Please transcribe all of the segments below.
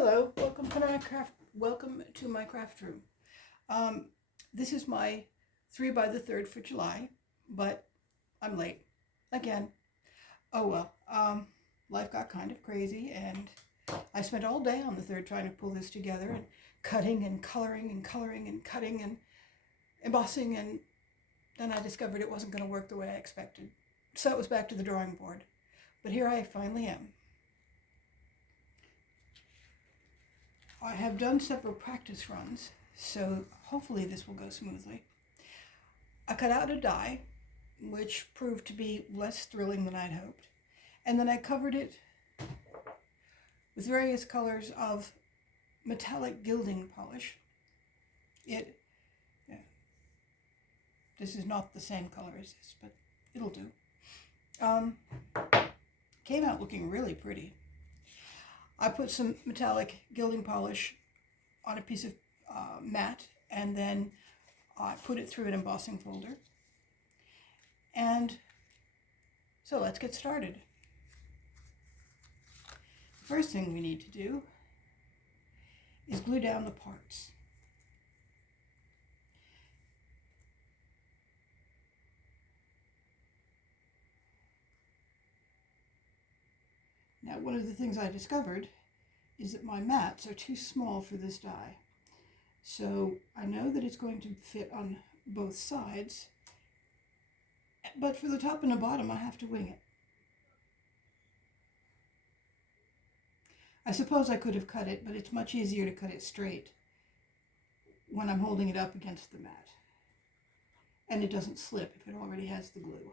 Hello, welcome to my craft room. This is my 3 by the 3rd for July, but I'm late again. Oh well, life got kind of crazy, and I spent all day on the 3rd trying to pull this together and cutting and coloring and coloring and cutting and embossing, and then I discovered it wasn't going to work the way I expected. So it was back to the drawing board. But here I finally am. I have done several practice runs, so hopefully this will go smoothly. I cut out a die, which proved to be less thrilling than I'd hoped, and then I covered it with various colors of metallic gilding polish. This is not the same color as this, but it'll do. Came out looking really pretty. I put some metallic gilding polish on a piece of mat, and then I put it through an embossing folder. And so let's get started. The first thing we need to do is glue down the parts. Now, one of the things I discovered is that my mats are too small for this die. So I know that it's going to fit on both sides, but for the top and the bottom, I have to wing it. I suppose I could have cut it, but it's much easier to cut it straight when I'm holding it up against the mat. And it doesn't slip if it already has the glue.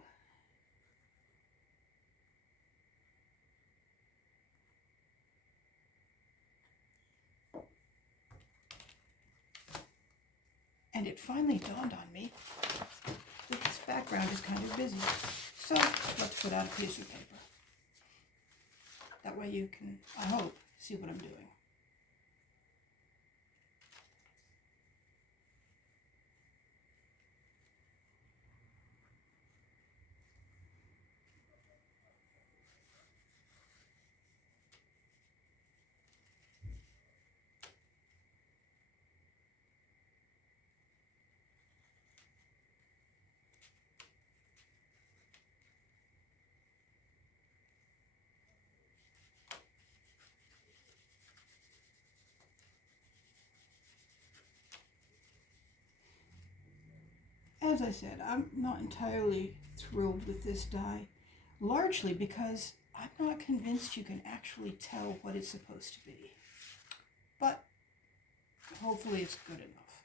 And it finally dawned on me that this background is kind of busy. So let's put out a piece of paper. That way you can, I hope, see what I'm doing. As I said, I'm not entirely thrilled with this die, largely because I'm not convinced you can actually tell what it's supposed to be. But hopefully it's good enough.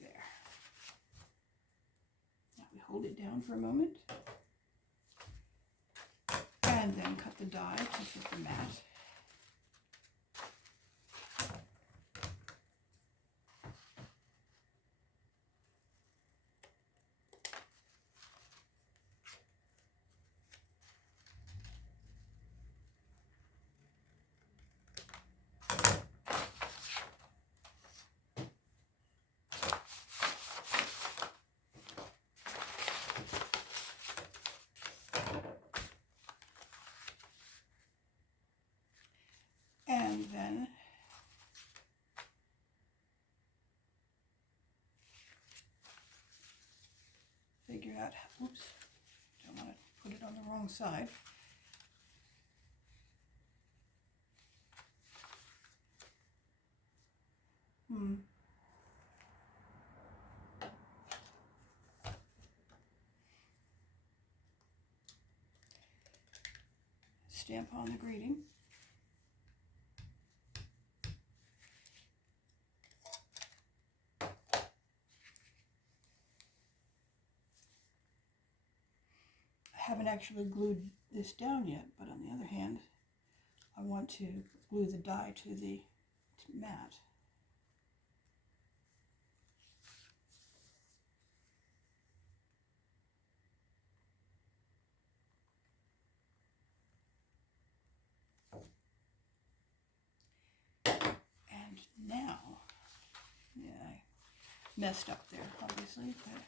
There. Now we hold it down for a moment, and then cut the die to fit the mat. And then figure out, oops, don't want to put it on the wrong side. Stamp on the greeting. I haven't actually glued this down yet, but on the other hand, I want to glue the die to the mat. And now, yeah, I messed up there, obviously, but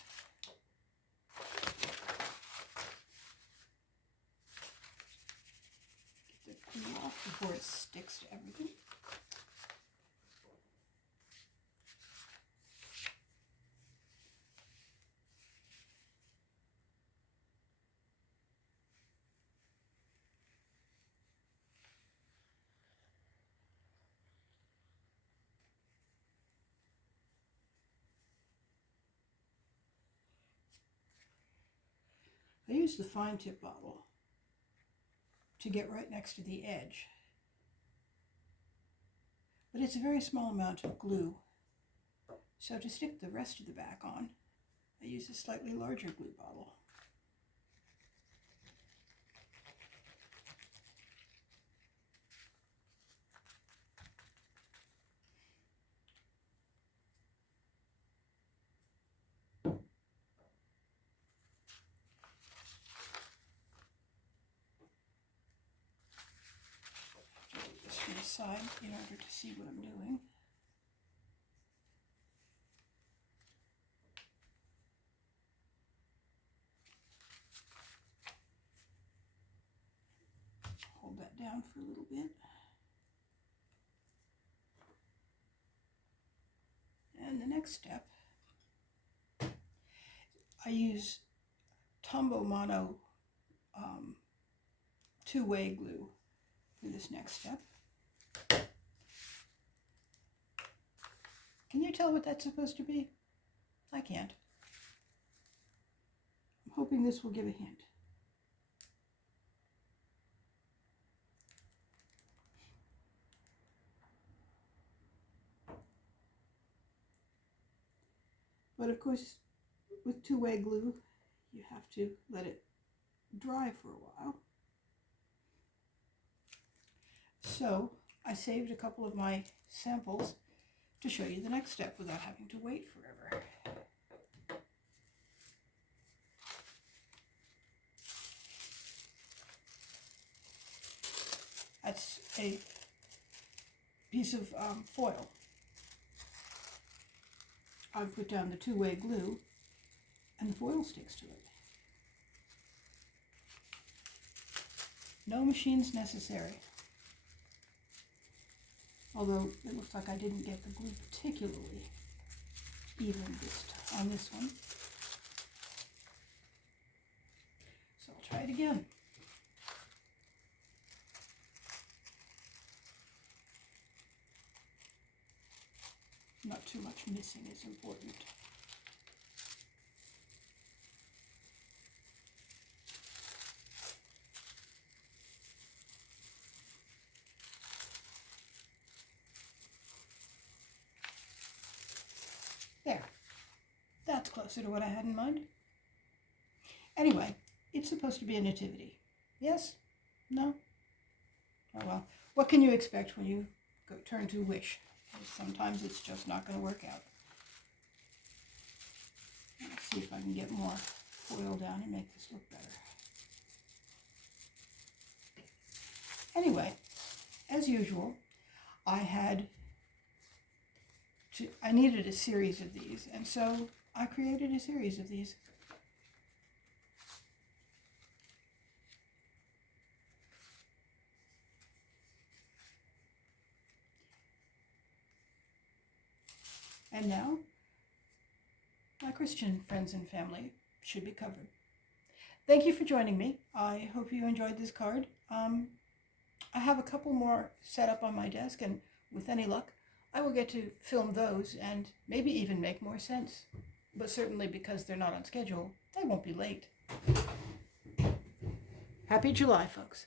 glue off before it sticks to everything. I use the fine tip bottle to get right next to the edge, but it's a very small amount of glue, so to stick the rest of the back on, I use a slightly larger glue bottle. This to the side in order to see what I'm doing. Hold that down for a little bit. And the next step, I use Tombow Mono two-way glue for this next step. Can you tell what that's supposed to be? I can't. I'm hoping this will give a hint. But of course, with two-way glue, you have to let it dry for a while. So I saved a couple of my samples to show you the next step without having to wait forever. That's a piece of foil. I've put down the two-way glue and the foil sticks to it. No machines necessary. Although it looks like I didn't get the glue particularly even on this one. So I'll try it again. Not too much missing is important. There. That's closer to what I had in mind. Anyway, it's supposed to be a nativity. Yes? No? Oh well. What can you expect when you turn to wish? Sometimes it's just not going to work out. Let's see if I can get more foil down and make this look better. Anyway, as usual, I needed a series of these, and so I created a series of these. And now, my Christian friends and family should be covered. Thank you for joining me. I hope you enjoyed this card. I have a couple more set up on my desk, and with any luck, I will get to film those and maybe even make more sense. But certainly because they're not on schedule, they won't be late. Happy July, folks.